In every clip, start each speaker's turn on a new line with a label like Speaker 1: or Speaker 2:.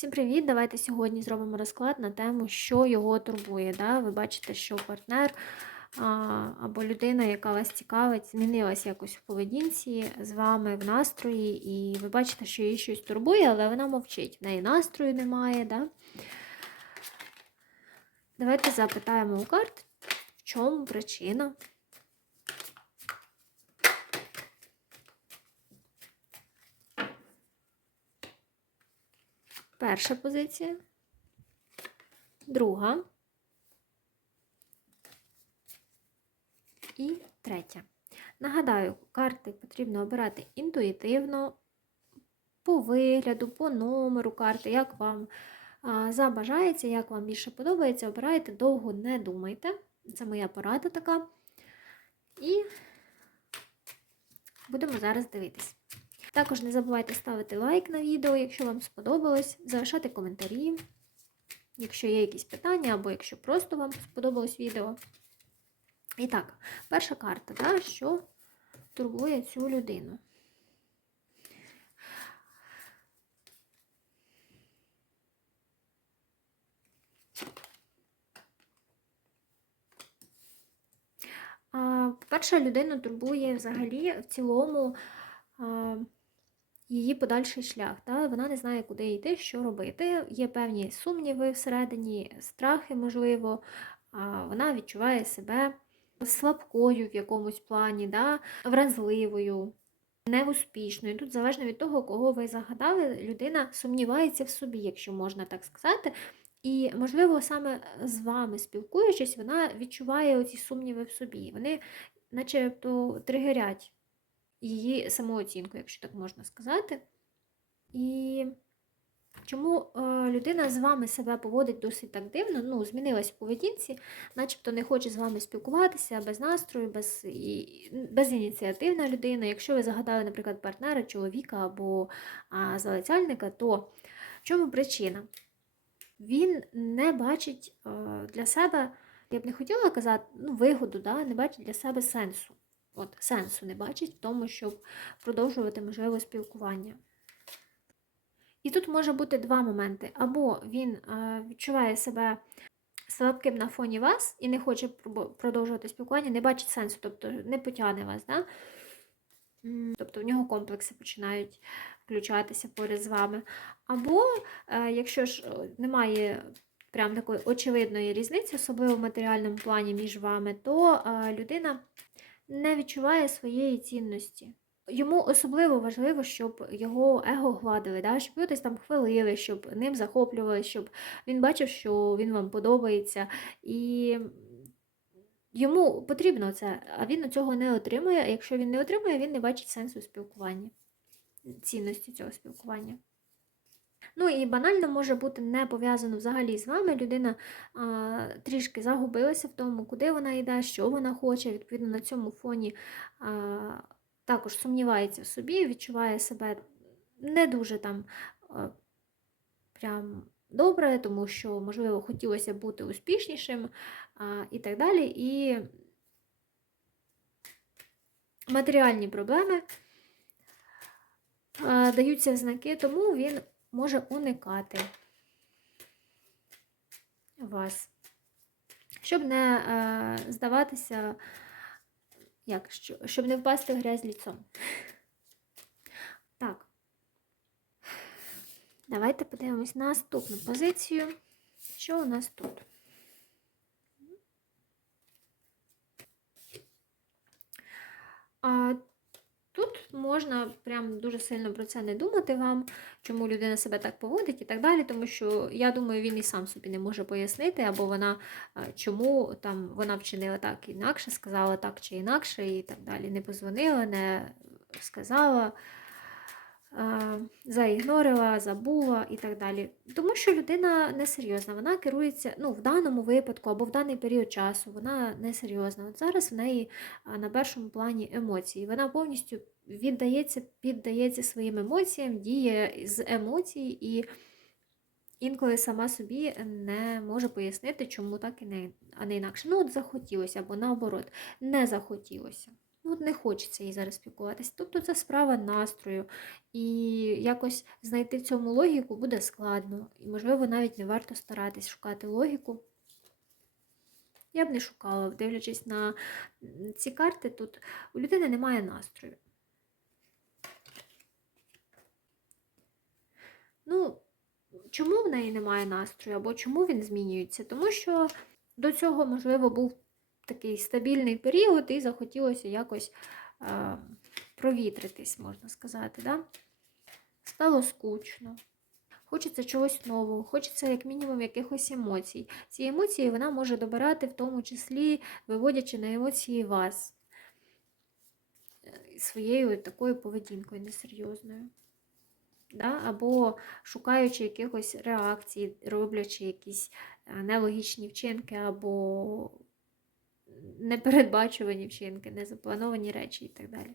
Speaker 1: Всім привіт! Давайте сьогодні зробимо розклад на тему, що його турбує. Да? Ви бачите, що партнер а, або людина, яка вас цікавить, змінилась якось в поведінці з вами в настрої, і ви бачите, що її щось турбує, але вона мовчить. В неї настрою немає. Да? Давайте запитаємо у карт, в чому причина. Перша позиція. Друга. І третя. Нагадаю, карти потрібно обирати інтуїтивно, по вигляду, по номеру карти, як вам забажається, як вам більше подобається. Обирайте, довго не думайте. Це моя порада така. І будемо зараз дивитись. Також не забувайте ставити лайк на відео, якщо вам сподобалось, залишати коментарі, якщо є якісь питання, або якщо просто вам сподобалось відео. І так, перша карта, да, що турбує цю людину. Перша людина турбує взагалі в цілому її подальший шлях. Та? Вона не знає, куди йти, що робити. Є певні сумніви всередині, страхи, можливо, вона відчуває себе слабкою в якомусь плані, да? вразливою, неуспішною. Тут залежно від того, кого ви загадали, людина сумнівається в собі, якщо можна так сказати. І, можливо, саме з вами спілкуючись, вона відчуває оці сумніви в собі. Вони начебто тригерять її самооцінку, якщо так можна сказати. І чому е, людина з вами себе поводить досить так дивно, ну, змінилась в поведінці, начебто не хоче з вами спілкуватися без настрою, без безініціативна людина. Якщо ви загадали, наприклад, партнера, чоловіка або а, залицяльника, то в чому причина? Він не бачить е, для себе, я б не хотіла казати, ну, вигоду, да, не бачить для себе сенсу. От, Сенсу не бачить в тому, щоб продовжувати можливе спілкування. І тут може бути два моменти. Або він е, відчуває себе слабким на фоні вас і не хоче продовжувати спілкування, не бачить сенсу, тобто не потягне вас. Да? Тобто в нього комплекси починають включатися поряд з вами. Або, е, якщо ж е, немає прям такої очевидної різниці, особливо в матеріальному плані між вами, то людина не відчуває своєї цінності. Йому особливо важливо, щоб його его гладили, да? щоб його десь там хвалили, щоб ним захоплювали, щоб він бачив, що він вам подобається. І йому потрібно це, а він цього не отримує. А якщо він не отримує, він не бачить сенсу спілкування, цінності цього спілкування. Ну і банально може бути не пов'язано взагалі з вами. Людина а, трішки загубилася в тому, куди вона йде, що вона хоче. Відповідно, на цьому фоні а, також сумнівається в собі, відчуває себе не дуже там а, прям добре, тому що, можливо, хотілося бути успішнішим а, і так далі. І матеріальні проблеми. Даються знаки, тому він може уникати вас, щоб не е, здаватися, як, щоб не впасти в грязь ліцом. Так, давайте подивимось наступну позицію. Що у нас тут? А, Тут можна прям дуже сильно про це не думати вам, чому людина себе так поводить і так далі, тому що я думаю, він і сам собі не може пояснити, або вона чому там вона вчинила так інакше, сказала так чи інакше, і так далі. Не позвонила, не сказала заігнорила, забула і так далі. Тому що людина несерйозна, вона керується ну, в даному випадку або в даний період часу, вона несерйозна. От зараз в неї на першому плані емоції. Вона повністю віддається, піддається своїм емоціям, діє з емоцій і інколи сама собі не може пояснити, чому так і не, а не інакше. Ну, от захотілося, або наоборот, не захотілося. Ну, не хочеться їй зараз спілкуватися. Тобто це справа настрою. І якось знайти в цьому логіку буде складно. І, можливо, навіть не варто старатись шукати логіку. Я б не шукала, дивлячись на ці карти, тут у людини немає настрою. Ну, чому в неї немає настрою, або чому він змінюється? Тому що до цього, можливо, був такий стабільний період, і захотілося якось е, провітритись, можна сказати. Да? Стало скучно. Хочеться чогось нового, хочеться, як мінімум, якихось емоцій. Ці емоції вона може добирати, в тому числі, виводячи на емоції вас своєю такою поведінкою несерйозною. Да? Або шукаючи якихось реакцій, роблячи якісь нелогічні вчинки, або непередбачувані вчинки, незаплановані речі і так далі.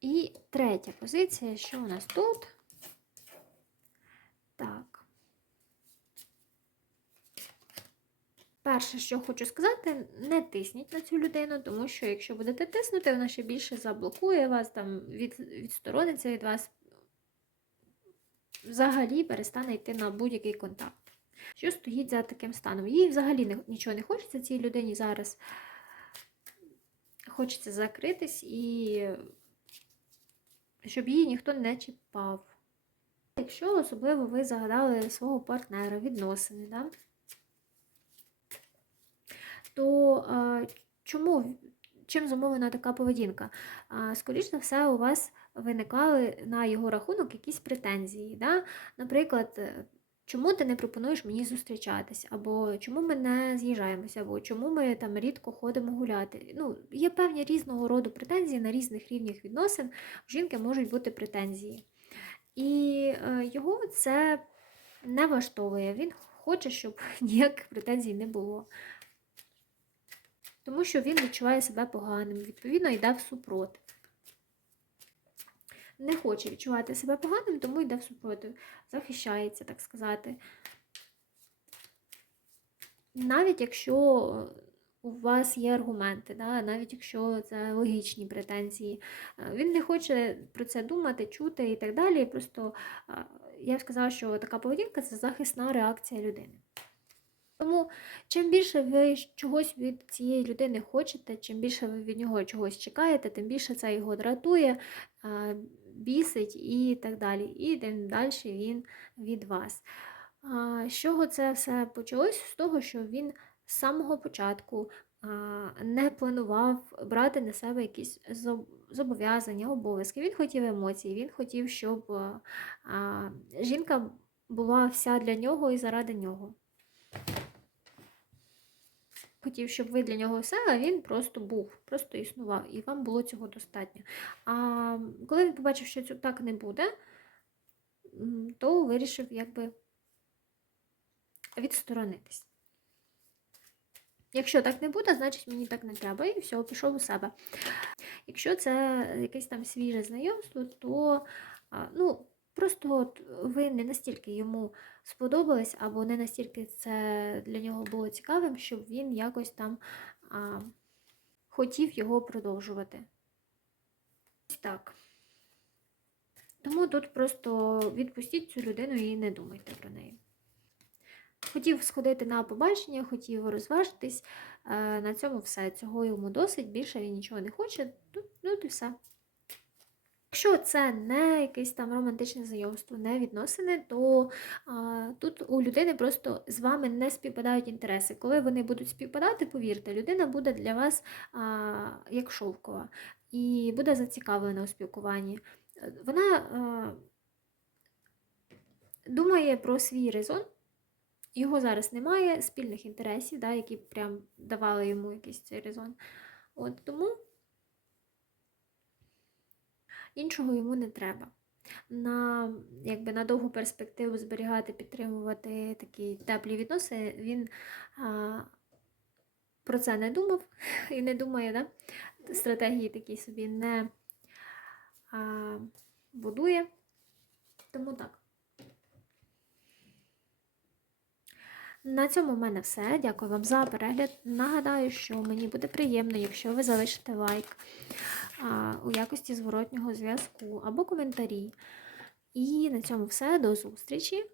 Speaker 1: І третя позиція, що у нас тут? Так. Перше, що хочу сказати, не тисніть на цю людину, тому що якщо будете тиснути, вона ще більше заблокує вас, там від, відсторониться від вас, взагалі перестане йти на будь-який контакт. Що стоїть за таким станом? Їй взагалі не, нічого не хочеться цій людині зараз. Хочеться закритись і щоб її ніхто не чіпав. Якщо особливо ви загадали свого партнера, відносини, да? то а, чому, чим зумовлена така поведінка? А, Скоріше за все, у вас виникали на його рахунок якісь претензії. Да? Наприклад, чому ти не пропонуєш мені зустрічатись, або чому ми не з'їжджаємося, або чому ми там рідко ходимо гуляти. Ну, Є певні різного роду претензії на різних рівнях відносин, у жінки можуть бути претензії. І е, його це не влаштовує. Він хоче, щоб ніяких претензій не було. Тому що він відчуває себе поганим, відповідно, йде в супротив. Не хоче відчувати себе поганим, тому йде в супротив, захищається, так сказати. Навіть якщо у вас є аргументи, да? навіть якщо це логічні претензії, він не хоче про це думати, чути і так далі. Просто я б сказала, що така поведінка це захисна реакція людини. Тому, чим більше ви чогось від цієї людини хочете, чим більше ви від нього чогось чекаєте, тим більше це його дратує, бісить і так далі. І тим далі він від вас. З чого це все почалось? З того, що він з самого початку не планував брати на себе якісь зобов'язання, обов'язки. Він хотів емоцій, він хотів, щоб жінка була вся для нього і заради нього хотів, щоб ви для нього все, а він просто був, просто існував, і вам було цього достатньо. А коли він побачив, що це так не буде, то вирішив якби відсторонитись. Якщо так не буде, значить мені так не треба, і все, пішов у себе. Якщо це якесь там свіже знайомство, то ну, Просто от ви не настільки йому сподобались, або не настільки це для нього було цікавим, щоб він якось там а, хотів його продовжувати. Так. Тому тут просто відпустіть цю людину і не думайте про неї. Хотів сходити на побачення, хотів розважитись. Е, на цьому все. Цього йому досить, більше він нічого не хоче, ну і все. Якщо це не якесь там романтичне знайомство, не відносини, то а, тут у людини просто з вами не співпадають інтереси. Коли вони будуть співпадати, повірте, людина буде для вас а, як шовкова і буде зацікавлена у спілкуванні. Вона а, думає про свій резон. Його зараз немає, спільних інтересів, да, які прям давали йому якийсь цей резон. От Тому іншого йому не треба. На якби, на довгу перспективу зберігати, підтримувати такі теплі відносини, він а, про це не думав і не думає, да? стратегії такі собі не а, будує. Тому так. На цьому в мене все. Дякую вам за перегляд. Нагадаю, що мені буде приємно, якщо ви залишите лайк у якості зворотнього зв'язку або коментарі. І на цьому все. До зустрічі!